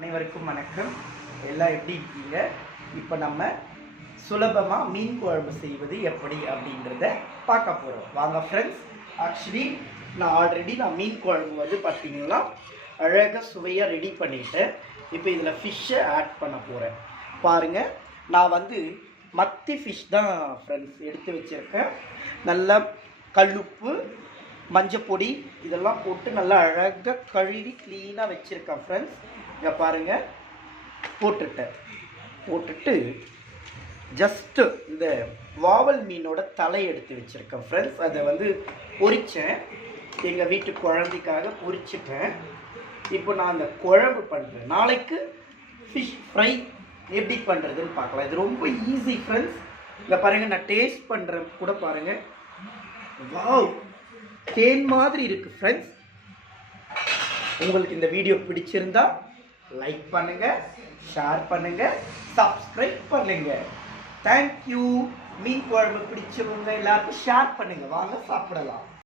அனைவருக்கும் வணக்கம். எல்லாம் எப்படி இருக்கீங்க? இப்போ நம்ம சுலபமாக மீன் குழம்பு செய்வது எப்படி அப்படின்றத பார்க்க போகிறோம். வாங்க ஃப்ரெண்ட்ஸ். ஆக்சுவலி நான் மீன் குழம்பு பார்த்தீங்கன்னா அழகாக சுவையாக ரெடி பண்ணிவிட்டேன். இப்போ இதில் ஃபிஷ்ஷை ஆட் பண்ண போகிறேன். பாருங்கள், நான் மத்தி ஃபிஷ் தான் ஃப்ரெண்ட்ஸ் எடுத்து வச்சுருக்கேன். நல்லா கல்லுப்பு, மஞ்சப்பொடி இதெல்லாம் போட்டு நல்லா அழகாக கழுவி க்ளீனாக வச்சுருக்கேன் ஃப்ரெண்ட்ஸ். இங்கே பாருங்கள், போட்டுட்டு ஜஸ்ட்டு இந்த வாவல் மீனோட தலை எடுத்து வச்சுருக்கேன் ஃப்ரெண்ட்ஸ். அதை பொரித்தேன், எங்கள் வீட்டு குழந்தைக்காக பொரிச்சிட்டேன். இப்போ நான் அந்த குழம்பு பண்ணுறேன். நாளைக்கு ஃபிஷ் ஃப்ரை எப்படி பண்ணுறதுன்னு பார்க்கலாம். இது ரொம்ப ஈஸி ஃப்ரெண்ட்ஸ். இங்கே பாருங்கள், நான் டேஸ்ட் பண்ணுறேன் கூட பாருங்கள். வாவ், தேன் மாதிரி இருக்குது ஃப்ரெண்ட்ஸ். உங்களுக்கு இந்த வீடியோ பிடிச்சிருந்தா லைக் பண்ணுங்கள், ஷேர் பண்ணுங்கள், சப்ஸ்கிரைப் பண்ணுங்கள். தேங்க்யூ. மீன் குழம்பு பிடிச்சவங்க எல்லாருக்கும் ஷேர் பண்ணுங்கள். வாங்க சாப்பிடலாம்.